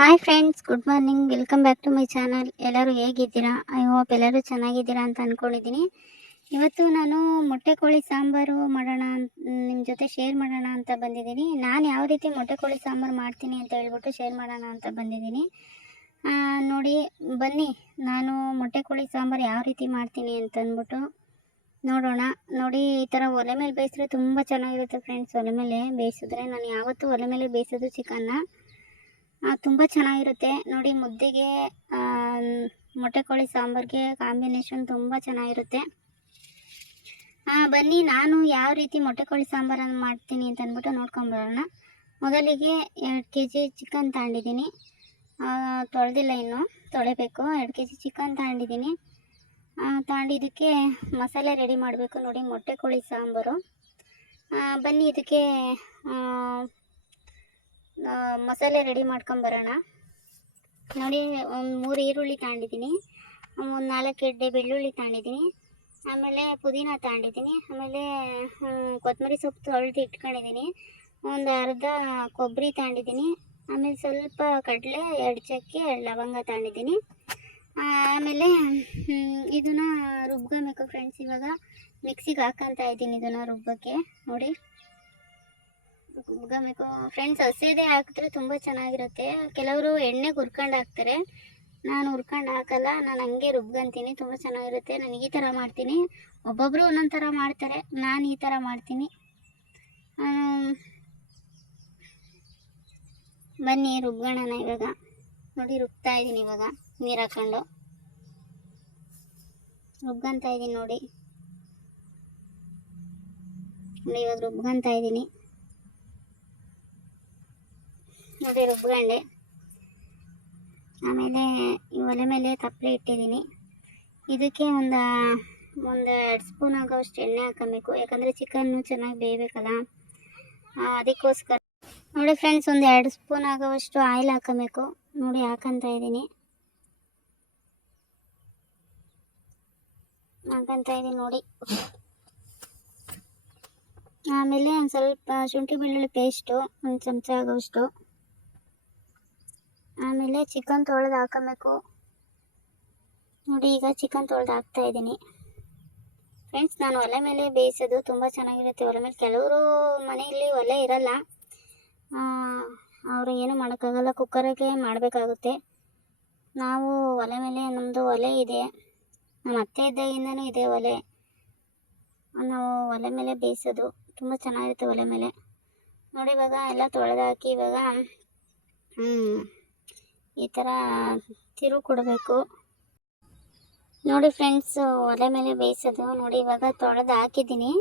Hi friends good morning welcome back to my channel ಎಲ್ಲರೂ ಹೇಗಿದ್ದೀರಾ? I hope ಎಲ್ಲರೂ ಚೆನ್ನಾಗಿದ್ದೀರಾ ಅಂತ ಅಂದ್ಕೊಂಡಿದ್ದೀನಿ ಇವತ್ತು ನಾನು ಮೊಟ್ಟೆ ಕೋಳಿ ಸಾಂಬಾರು ಮಾಡೋಣ ನಿಮ್ಮ ಜೊತೆ ಶೇರ್ ಮಾಡೋಣ ಅಂತ ಬಂದಿದ್ದೀನಿ. ನಾನು ಯಾವ ರೀತಿ ಮೊಟ್ಟೆ ಕೋಳಿ ಸಾಂಬಾರು ಮಾಡ್ತೀನಿ ಅಂತ ಹೇಳ್ಬಿಟ್ಟು ಶೇರ್ ಮಾಡೋಣ ಅಂತ ಬಂದಿದ್ದೀನಿ. ನೋಡಿ, ಬನ್ನಿ, ನಾನು ಮೊಟ್ಟೆ ಕೋಳಿ ಸಾಂಬಾರು ಯಾವ ರೀತಿ ಮಾಡ್ತೀನಿ ಅಂತ ಅಂದ್ಬಿಟ್ಟು ನೋಡೋಣ. ನೋಡಿ, ಈ ಥರ ಒಲೆ ಮೇಲೆ ಬೇಯಿಸಿದ್ರೆ ತುಂಬ ಚೆನ್ನಾಗಿರುತ್ತೆ ಫ್ರೆಂಡ್ಸ್ ಒಲೆ ಮೇಲೆ ಬೇಯಿಸಿದ್ರೆ ನಾನು ಯಾವತ್ತೂ ಒಲೆ ಮೇಲೆ ಬೇಯಿಸೋದು ಚಿಕನ್ನ ತುಂಬ ಚೆನ್ನಾಗಿರುತ್ತೆ. ನೋಡಿ, ಮುದ್ದೆಗೆ ಮೊಟ್ಟೆ ಕೋಳಿ ಸಾಂಬಾರಿಗೆ ಕಾಂಬಿನೇಷನ್ ತುಂಬ ಚೆನ್ನಾಗಿರುತ್ತೆ. ಬನ್ನಿ, ನಾನು ಯಾವ ರೀತಿ ಮೊಟ್ಟೆ ಕೋಳಿ ಸಾಂಬಾರನ್ನು ಮಾಡ್ತೀನಿ ಅಂತ ಅಂದ್ಬಿಟ್ಟು ನೋಡ್ಕೊಂಬರೋಣ ಮೊದಲಿಗೆ ಎರಡು ಕೆ ಜಿ ಚಿಕನ್ ತಗೊಂಡಿದ್ದೀನಿ. ತೊಳೆದಿಲ್ಲ ಇನ್ನು. ತೊಳೆಬೇಕು. ಎರಡು ಕೆ ಜಿ ಚಿಕನ್ ತಗೊಂಡಿದ್ದೀನಿ. ತಗೊಂಡಿದ್ದಕ್ಕೆ ಮಸಾಲೆ ರೆಡಿ ಮಾಡಬೇಕು. ನೋಡಿ, ಮೊಟ್ಟೆ ಕೋಳಿ ಸಾಂಬಾರು. ಬನ್ನಿ, ಇದಕ್ಕೆ ಮಸಾಲೆ ರೆಡಿ ಮಾಡ್ಕೊಂಬರೋಣ ನೋಡಿ, ಒಂದು ಮೂರು ಈರುಳ್ಳಿ ತಗೊಂಡಿದ್ದೀನಿ. ಒಂದು ನಾಲ್ಕು ಎಡ್ಡೆ ಬೆಳ್ಳುಳ್ಳಿ ತಗೊಂಡಿದ್ದೀನಿ. ಆಮೇಲೆ ಪುದೀನ ತಗೊಂಡಿದ್ದೀನಿ. ಆಮೇಲೆ ಕೊತ್ತಂಬರಿ ಸೊಪ್ಪು ತೊಳೆದು ಇಟ್ಕೊಂಡಿದ್ದೀನಿ. ಒಂದು ಅರ್ಧ ಕೊಬ್ಬರಿ ತಗೊಂಡಿದ್ದೀನಿ. ಆಮೇಲೆ ಸ್ವಲ್ಪ ಕಡಲೆ, ಎರಡು ಚಕ್ಕೆ ಎರಡು ಲವಂಗ ತಗೊಂಡಿದ್ದೀನಿ. ಆಮೇಲೆ ಇದನ್ನು ರುಬ್ಕೊಬೇಕು ಫ್ರೆಂಡ್ಸ್ ಇವಾಗ. ಮಿಕ್ಸಿಗೆ ಹಾಕಂತ ಇದ್ದೀನಿ ಇದನ್ನು ರುಬ್ಬಕ್ಕೆ ನೋಡಿ. ರುಬ್ಕೊಬೇಕು ಫ್ರೆಂಡ್ಸ್ ಹಸಿದೇ ಹಾಕಿದ್ರೆ ತುಂಬ ಚೆನ್ನಾಗಿರುತ್ತೆ. ಕೆಲವರು ಎಣ್ಣೆಗೆ ಹುರ್ಕೊಂಡು ಹಾಕ್ತಾರೆ. ನಾನು ಹುರ್ಕೊಂಡು ಹಾಕಲ್ಲ, ನಾನು ಹಂಗೆ ರುಬ್ಕೊಂತೀನಿ ತುಂಬ ಚೆನ್ನಾಗಿರುತ್ತೆ. ನಾನು ಈ ಥರ ಮಾಡ್ತೀನಿ. ಒಬ್ಬೊಬ್ಬರು ಒಂದೊಂದು ಥರ ಮಾಡ್ತಾರೆ. ನಾನು ಈ ಥರ ಮಾಡ್ತೀನಿ. ಬನ್ನಿ ರುಬ್ಗೋಣ ಇವಾಗ. ನೋಡಿ, ರುಬ್ತಾ ಇದ್ದೀನಿ ಇವಾಗ. ನೀರು ಹಾಕ್ಕೊಂಡು. ರುಬ್ಕೊಂತ ಇದ್ದೀನಿ ನೋಡಿ. ನೋಡಿ, ಇವಾಗ ರುಬ್ಕೊಂತ ಇದ್ದೀನಿ. ನೋಡಿ ರುಬ್ಕೊಂಡೆ. ಆಮೇಲೆ ಈ ಒಲೆ ಮೇಲೆ ತಪ್ಪಲೆ ಇಟ್ಟಿದ್ದೀನಿ. ಇದಕ್ಕೆ ಒಂದು ಒಂದು ಎರಡು ಸ್ಪೂನ್ ಆಗೋಷ್ಟು ಎಣ್ಣೆ ಹಾಕಬೇಕು. ಯಾಕಂದರೆ ಚಿಕನ್ನು ಚೆನ್ನಾಗಿ ಬೇಯಬೇಕಲ್ಲ. ಅದಕ್ಕೋಸ್ಕರ. ನೋಡಿ ಫ್ರೆಂಡ್ಸ್ ಒಂದು ಎರಡು ಸ್ಪೂನ್ ಆಗೋವಷ್ಟು ಆಯಿಲ್ ಹಾಕೋಬೇಕು. ನೋಡಿ ಹಾಕಂತ ಇದ್ದೀನಿ. ಹಾಕಂತ ಇದ್ದೀನಿ ನೋಡಿ. ಆಮೇಲೆ ಒಂದು ಸ್ವಲ್ಪ ಶುಂಠಿ ಬೆಳ್ಳುಳ್ಳಿ ಪೇಸ್ಟು ಒಂದು ಚಮಚ ಆಗೋಷ್ಟು ಆಮೇಲೆ ಚಿಕನ್ ತೊಳೆದು ಹಾಕೋಬೇಕು. ನೋಡಿ, ಈಗ ಚಿಕನ್ ತೊಳೆದು ಹಾಕ್ತಾ ಇದ್ದೀನಿ. ಫ್ರೆಂಡ್ಸ್ ನಾನು ಒಲೆ ಮೇಲೆ ಬೇಯಿಸೋದು ತುಂಬ ಚೆನ್ನಾಗಿರುತ್ತೆ. ಒಲೆ ಮೇಲೆ ಕೆಲವರು ಮನೆಯಲ್ಲಿ ಒಲೆ ಇರಲ್ಲ. ಅವರು ಏನು ಮಾಡೋಕ್ಕಾಗಲ್ಲ. ಕುಕ್ಕರಿಗೆ ಮಾಡಬೇಕಾಗುತ್ತೆ. ನಾವು ಒಲೆ ಮೇಲೆ ನಮ್ಮದು ಒಲೆ ಇದೆ. ನಮ್ಮ ಅತ್ತೆ ಇದ್ದಾಗಿಂದನೂ ಇದೆ ಒಲೆ. ನಾವು ಒಲೆ ಮೇಲೆ ಬೇಯಿಸೋದು ತುಂಬ ಚೆನ್ನಾಗಿರುತ್ತೆ ಒಲೆ ಮೇಲೆ. ನೋಡಿ, ಇವಾಗ ಎಲ್ಲ ತೊಳೆದಾಕಿ ಇವಾಗ ಹ್ಞೂ ಈ ಥರ ತಿರು ಕೊಡಬೇಕು. ನೋಡಿ ಫ್ರೆಂಡ್ಸ್ ಒಲೆ ಮೇಲೆ ಬೇಯಿಸೋದು. ನೋಡಿ, ಇವಾಗ ತೊಳೆದು ಹಾಕಿದ್ದೀನಿ.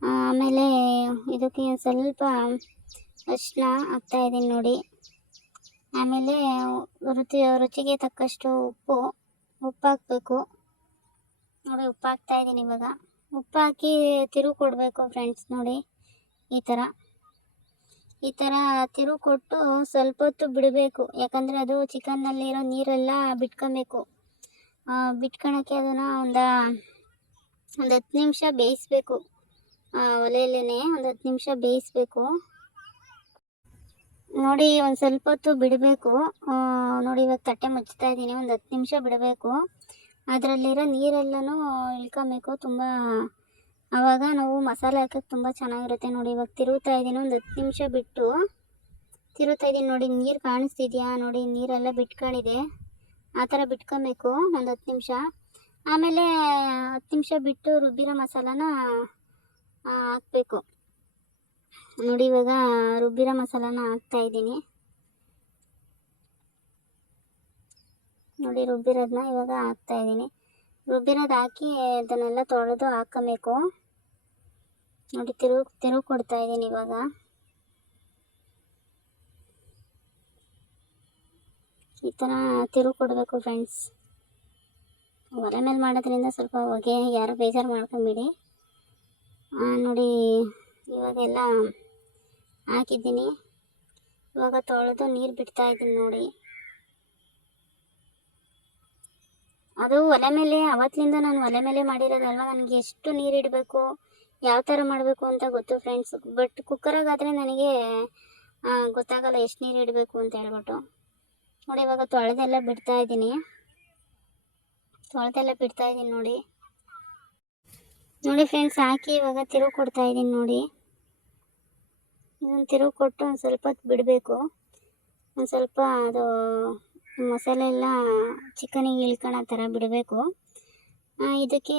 ಆಮೇಲೆ ಇದಕ್ಕೆ ಸ್ವಲ್ಪ ಅರಿಶಿನ ಹಾಕ್ತಾ ಇದ್ದೀನಿ ನೋಡಿ. ಆಮೇಲೆ ರುಚಿ, ರುಚಿಗೆ ತಕ್ಕಷ್ಟು ಉಪ್ಪು ಉಪ್ಪು ಹಾಕಬೇಕು. ನೋಡಿ, ಉಪ್ಪು ಹಾಕ್ತಾ ಇದ್ದೀನಿ ಇವಾಗ. ಉಪ್ಪು ಹಾಕಿ ತಿರುವು ಕೊಡಬೇಕು ಫ್ರೆಂಡ್ಸ್ ನೋಡಿ. ಈ ಥರ ಈ ಥರ ತಿರು ಕೊಟ್ಟು ಸ್ವಲ್ಪ ಹೊತ್ತು ಬಿಡಬೇಕು. ಯಾಕಂದರೆ ಅದು ಚಿಕನ್ನಲ್ಲಿರೋ ನೀರೆಲ್ಲ ಬಿಟ್ಕೊಬೇಕು. ಬಿಟ್ಕೊಳಕ್ಕೆ ಅದನ್ನು ಒಂದು ಒಂದು ಹತ್ತು ನಿಮಿಷ ಬೇಯಿಸ್ಬೇಕು. ಒಲೆಯಲ್ಲೇ ಒಂದು ಹತ್ತು ನಿಮಿಷ ಬೇಯಿಸ್ಬೇಕು. ನೋಡಿ, ಒಂದು ಸ್ವಲ್ಪ ಹೊತ್ತು ಬಿಡಬೇಕು. ನೋಡಿ, ಇವಾಗ ತಟ್ಟೆ ಮುಚ್ತಾ ಇದ್ದೀನಿ. ಒಂದು ಹತ್ತು ನಿಮಿಷ ಬಿಡಬೇಕು. ಅದರಲ್ಲಿರೋ ನೀರೆಲ್ಲನೂ ಇಳ್ಕೊಬೇಕು. ತುಂಬ ಆವಾಗ ನಾವು ಮಸಾಲೆ ಹಾಕೋಕ್ಕೆ ತುಂಬ ಚೆನ್ನಾಗಿರುತ್ತೆ ನೋಡಿ. ಇವಾಗ ತಿರುಗ್ತಾ ಇದ್ದೀನಿ ಒಂದು ಹತ್ತು ನಿಮಿಷ ಬಿಟ್ಟು ತಿರುಗ್ತಾ ಇದ್ದೀನಿ ನೋಡಿ. ನೀರು ಕಾಣಿಸ್ತಿದ್ಯಾ ನೋಡಿ, ನೀರೆಲ್ಲ ಬಿಟ್ಕೊಂಡಿದೆ. ಆ ಥರ ಬಿಟ್ಕೊಬೇಕು, ಒಂದು ಹತ್ತು ನಿಮಿಷ. ಆಮೇಲೆ ಹತ್ತು ನಿಮಿಷ ಬಿಟ್ಟು ರುಬ್ಬಿರೋ ಮಸಾಲಾನ ಹಾಕಬೇಕು. ನೋಡಿ, ಇವಾಗ ರುಬ್ಬಿರೋ ಮಸಾಲಾನ ಹಾಕ್ತಾ ಇದ್ದೀನಿ ನೋಡಿ ರುಬ್ಬಿರೋದನ್ನ ಇವಾಗ ಹಾಕ್ತಾ ಇದ್ದೀನಿ ರುಬ್ಬಿರೋದು ಹಾಕಿ ಅದನ್ನೆಲ್ಲ ತೊಳೆದು ಹಾಕಬೇಕು. ನೋಡಿ, ತಿರು ತಿರುವು ಕೊಡ್ತಾ ಇದ್ದೀನಿ ಇವಾಗ. ಈ ಥರ ತಿರುವು ಕೊಡಬೇಕು ಫ್ರೆಂಡ್ಸ್ ಒಲೆ ಮೇಲೆ ಮಾಡೋದ್ರಿಂದ ಸ್ವಲ್ಪ ಹೊಗೆ, ಯಾರು ಬೇಜಾರು ಮಾಡ್ಕೊಂಬಿಡಿ. ನೋಡಿ ಇವಾಗೆಲ್ಲ ಹಾಕಿದ್ದೀನಿ. ಇವಾಗ ತೊಳೆದು ನೀರು ಬಿಡ್ತಾ ಇದ್ದೀನಿ ನೋಡಿ. ಅದು ಒಲೆ ಮೇಲೆ, ಅವತ್ತಿಂದ ನಾನು ಒಲೆ ಮೇಲೆ ಮಾಡಿರೋದಲ್ವ? ನನಗೆ ಎಷ್ಟು ನೀರು ಇಡಬೇಕು? ಯಾವ ಥರ ಮಾಡಬೇಕು ಅಂತ ಗೊತ್ತು ಫ್ರೆಂಡ್ಸ್ ಬಟ್ ಕುಕ್ಕರಾಗಾದರೆ ನನಗೆ ಗೊತ್ತಾಗಲ್ಲ ಎಷ್ಟು ನೀರು ಇಡಬೇಕು ಅಂತ ಹೇಳ್ಬಿಟ್ಟು. ನೋಡಿ, ಇವಾಗ ತೊಳೆದೆಲ್ಲ ಬಿಡ್ತಾ ಇದ್ದೀನಿ. ತೊಳೆದೆಲ್ಲ ಬಿಡ್ತಾ ಇದ್ದೀನಿ ನೋಡಿ. ನೋಡಿ ಫ್ರೆಂಡ್ಸ್ ಹಾಕಿ ಇವಾಗ ತಿರುವು ಕೊಡ್ತಾ ಇದ್ದೀನಿ ನೋಡಿ. ಇನ್ನೊಂದು ತಿರುವು ಕೊಟ್ಟು ಒಂದು ಸ್ವಲ್ಪ ಬಿಡಬೇಕು. ಒಂದು ಸ್ವಲ್ಪ ಅದು ಮಸಾಲೆ ಎಲ್ಲ ಚಿಕನಿಗೆ ಇಳ್ಕೊಳೋ ಥರ ಬಿಡಬೇಕು. ಇದಕ್ಕೆ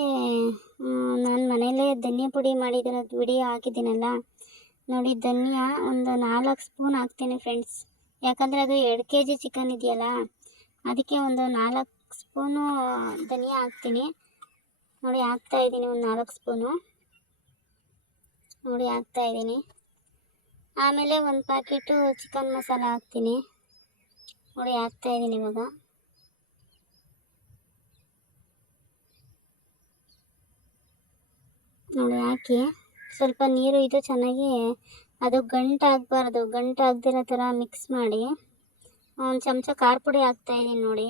ನಾನು ಮನೆಯಲ್ಲೇ ಧನಿಯಾ ಪುಡಿ ಮಾಡಿದಿರೋದು ವಿಡಿಯೋ ಹಾಕಿದ್ದೀನಲ್ಲ. ನೋಡಿ, ಧನಿಯಾ, ಒಂದು ನಾಲ್ಕು ಸ್ಪೂನ್ ಹಾಕ್ತೀನಿ ಫ್ರೆಂಡ್ಸ್ ಯಾಕಂದರೆ ಅದು ಎರಡು ಕೆ ಜಿ ಚಿಕನ್ ಇದೆಯಲ್ಲ, ಅದಕ್ಕೆ ಒಂದು ನಾಲ್ಕು ಸ್ಪೂನು ಧನಿಯಾ ಹಾಕ್ತೀನಿ. ನೋಡಿ, ಹಾಕ್ತಾ ಇದ್ದೀನಿ ಒಂದು ನಾಲ್ಕು ಸ್ಪೂನು. ನೋಡಿ, ಹಾಕ್ತಾ ಇದ್ದೀನಿ. ಆಮೇಲೆ ಒಂದು ಪ್ಯಾಕೆಟು ಚಿಕನ್ ಮಸಾಲ ಹಾಕ್ತೀನಿ. ನೋಡಿ, ಹಾಕ್ತಾ ಇದ್ದೀನಿ ಇವಾಗ. ನೋಡಿ, ಹಾಕಿ. ಸ್ವಲ್ಪ ನೀರು ಇದು ಚೆನ್ನಾಗಿ, ಅದು ಗಂಟು ಆಗಬಾರ್ದು ಗಂಟು ಆಗದಿರೋ ಥರ ಮಿಕ್ಸ್ ಮಾಡಿ. ಒಂದು ಚಮಚ ಖಾರ ಪುಡಿ ಹಾಕ್ತಾಯಿದ್ದೀನಿ ನೋಡಿ.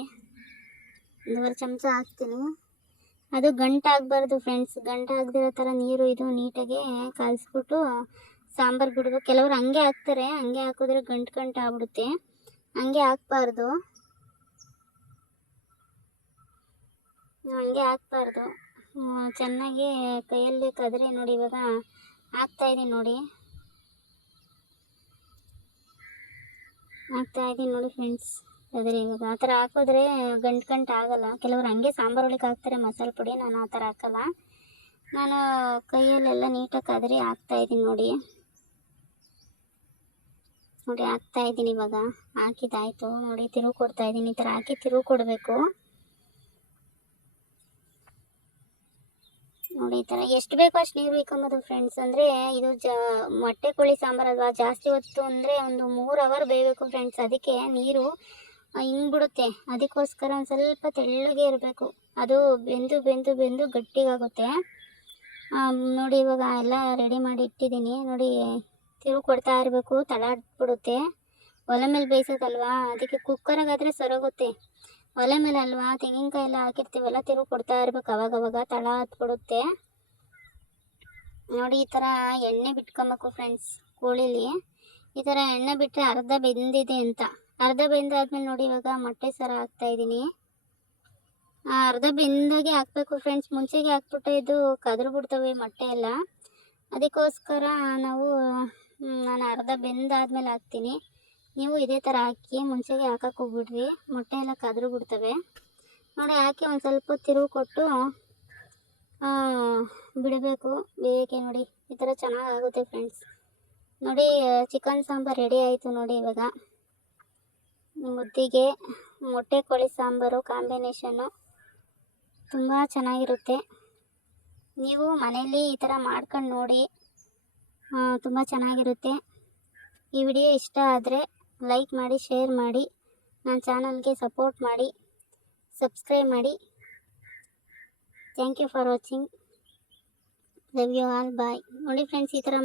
ಒಂದೂವರೆ ಚಮಚ ಹಾಕ್ತೀನಿ. ಅದು ಗಂಟು ಆಗಬಾರ್ದು ಫ್ರೆಂಡ್ಸ್ ಗಂಟು ಆಗದಿರೋ ಥರ ನೀರು ಇದು ನೀಟಾಗಿ ಕಲಿಸ್ಬಿಟ್ಟು ಸಾಂಬಾರು ಬಿಡ್ಬೇಕು ಕೆಲವರು ಹಂಗೆ ಹಾಕ್ತಾರೆ. ಹಂಗೆ ಹಾಕಿದ್ರೆ ಗಂಟು ಗಂಟು ಆಗ್ಬಿಡುತ್ತೆ. ಹಂಗೆ ಹಾಕ್ಬಾರ್ದು. ಹಂಗೆ ಹಾಕ್ಬಾರ್ದು. ಚೆನ್ನಾಗಿ ಕೈಯಲ್ಲಿ ಕದ್ರಿ ನೋಡಿ, ಇವಾಗ ಹಾಕ್ತಾ ಇದ್ದೀನಿ ನೋಡಿ. ಹಾಕ್ತಾ ಇದ್ದೀನಿ ನೋಡಿ ಫ್ರೆಂಡ್ಸ್ ಕದ್ರಿ ಇವಾಗ. ಆ ಥರ ಹಾಕಿದ್ರೆ ಗಂಟು ಗಂಟು ಆಗಲ್ಲ. ಕೆಲವರು ಹಂಗೆ ಸಾಂಬಾರು ಒಳಗೆ ಹಾಕ್ತಾರೆ, ಮಸಾಲೆ ಪುಡಿ, ನಾನು ಆ ಥರ ಹಾಕಲ್ಲ. ನಾನು ಕೈಯಲ್ಲೆಲ್ಲ ನೀಟಾಗಿ ಕದ್ರಿ ಹಾಕ್ತಾ ಇದ್ದೀನಿ ನೋಡಿ. ನೋಡಿ, ಹಾಕ್ತಾ ಇದ್ದೀನಿ ಇವಾಗ. ಹಾಕಿದ್ದಾಯ್ತು. ನೋಡಿ, ತಿರುವು ಕೊಡ್ತಾ ಇದ್ದೀನಿ ಈ ಥರ ಹಾಕಿ ತಿರುವು ಕೊಡಬೇಕು. ನೋಡಿ, ಈ ಥರ ಎಷ್ಟು ಬೇಕೋ ಅಷ್ಟು ನೀರು ಇಕ್ಕೊಂಬೋದು ಫ್ರೆಂಡ್ಸ್ ಅಂದರೆ ಇದು ಜ, ಮೊಟ್ಟೆ ಕೋಳಿ ಸಾಂಬಾರು ಅಲ್ವಾ? ಜಾಸ್ತಿ ಹೊತ್ತು ಅಂದರೆ ಒಂದು ಮೂರು ಅವರ್ ಬೇಯಬೇಕು ಫ್ರೆಂಡ್ಸ್ ಅದಕ್ಕೆ ನೀರು ಹಿಂಗ್ಬಿಡುತ್ತೆ. ಅದಕ್ಕೋಸ್ಕರ ಒಂದು ಸ್ವಲ್ಪ ತೆಳ್ಳಗೆ ಇರಬೇಕು. ಅದು ಬೆಂದು ಬೆಂದು ಬೆಂದು ಗಟ್ಟಿಗಾಗುತ್ತೆ. ನೋಡಿ, ಇವಾಗ ಎಲ್ಲ ರೆಡಿ ಮಾಡಿ ಇಟ್ಟಿದ್ದೀನಿ. ನೋಡಿ ತಿರು ಕೊಡ್ತಾ ಇರಬೇಕು. ತಳ ಬಿಡುತ್ತೆ ಒಲೆ ಮೇಲೆ ಬೇಯಿಸೋದಲ್ವಾ? ಅದಕ್ಕೆ ಕುಕ್ಕರಾಗಾದರೆ ಸೊರಗುತ್ತೆ. ಒಲೆ ಮೇಲೆ ಅಲ್ವಾ? ತೆಂಗಿನಕಾಯಿ ಎಲ್ಲ ಹಾಕಿರ್ತೀವಲ್ಲ ತಿರುವು ಕೊಡ್ತಾ ಇರ್ಬೇಕು ಅವಾಗವಾಗ ತಳ ಹತ್ಬಿಡುತ್ತೆ ನೋಡಿ ಈ ಥರ ಎಣ್ಣೆ ಬಿಟ್ಕೊಬೇಕು ಫ್ರೆಂಡ್ಸ್ ಕೋಳಿಲಿ. ಈ ಥರ ಎಣ್ಣೆ ಬಿಟ್ಟರೆ ಅರ್ಧ ಬೆಂದಿದೆ ಅಂತ. ಅರ್ಧ ಬೆಂದಾದ್ಮೇಲೆ ನೋಡಿ ಇವಾಗ ಮೊಟ್ಟೆ ಸರ ಹಾಕ್ತಾ ಇದ್ದೀನಿ. ಆ, ಅರ್ಧ ಬೆಂದಾಗೆ ಹಾಕಬೇಕು ಫ್ರೆಂಡ್ಸ್ ಮುಂಚೆಗೆ ಹಾಕ್ಬಿಟ್ಟು ಇದು ಕದ್ರು ಬಿಡ್ತವೆ ಮೊಟ್ಟೆ ಎಲ್ಲ. ಅದಕ್ಕೋಸ್ಕರ ನಾವು ನಾನು ಅರ್ಧ ಬೆಂದಾದ್ಮೇಲೆ ಹಾಕ್ತೀನಿ. ನೀವು ಇದೇ ಥರ ಹಾಕಿ ಮುಂಚೆಗೆ ಹಾಕಕ್ಕೆ ಹೋಗ್ಬಿಡ್ರಿ. ಮೊಟ್ಟೆ ಎಲ್ಲ ಕದ್ರು ಬಿಡ್ತವೆ. ನೋಡಿ, ಹಾಕಿ ಒಂದು ಸ್ವಲ್ಪ ತಿರುವು ಕೊಟ್ಟು ಬಿಡಬೇಕು. ಬೇಯಕ್ಕೆ ನೋಡಿ. ಈ ಥರ ಚೆನ್ನಾಗಾಗುತ್ತೆ ಫ್ರೆಂಡ್ಸ್ ನೋಡಿ ಚಿಕನ್ ಸಾಂಬಾರು ರೆಡಿ ಆಯಿತು ನೋಡಿ ಇವಾಗ. ಮುದ್ದಿಗೆ, ಮೊಟ್ಟೆ ಕೋಳಿ ಸಾಂಬಾರು ಕಾಂಬಿನೇಷನ್ನು ತುಂಬ ಚೆನ್ನಾಗಿರುತ್ತೆ. ನೀವು ಮನೆಯಲ್ಲಿ ಈ ಥರ ಮಾಡ್ಕೊಂಡು ನೋಡಿ ತುಂಬ ಚೆನ್ನಾಗಿರುತ್ತೆ. ಈ ವಿಡಿಯೋ ಇಷ್ಟ ಆದರೆ ಲೈಕ್ ಮಾಡಿ ಶೇರ್ ಮಾಡಿ ನನ್ನ ಚಾನಲ್ಗೆ ಸಪೋರ್ಟ್ ಮಾಡಿ ಸಬ್ಸ್ಕ್ರೈಬ್ ಮಾಡಿ. Thank you for watching love you all bye ನೋಡಿ ಫ್ರೆಂಡ್ಸ್ ಈ ಥರ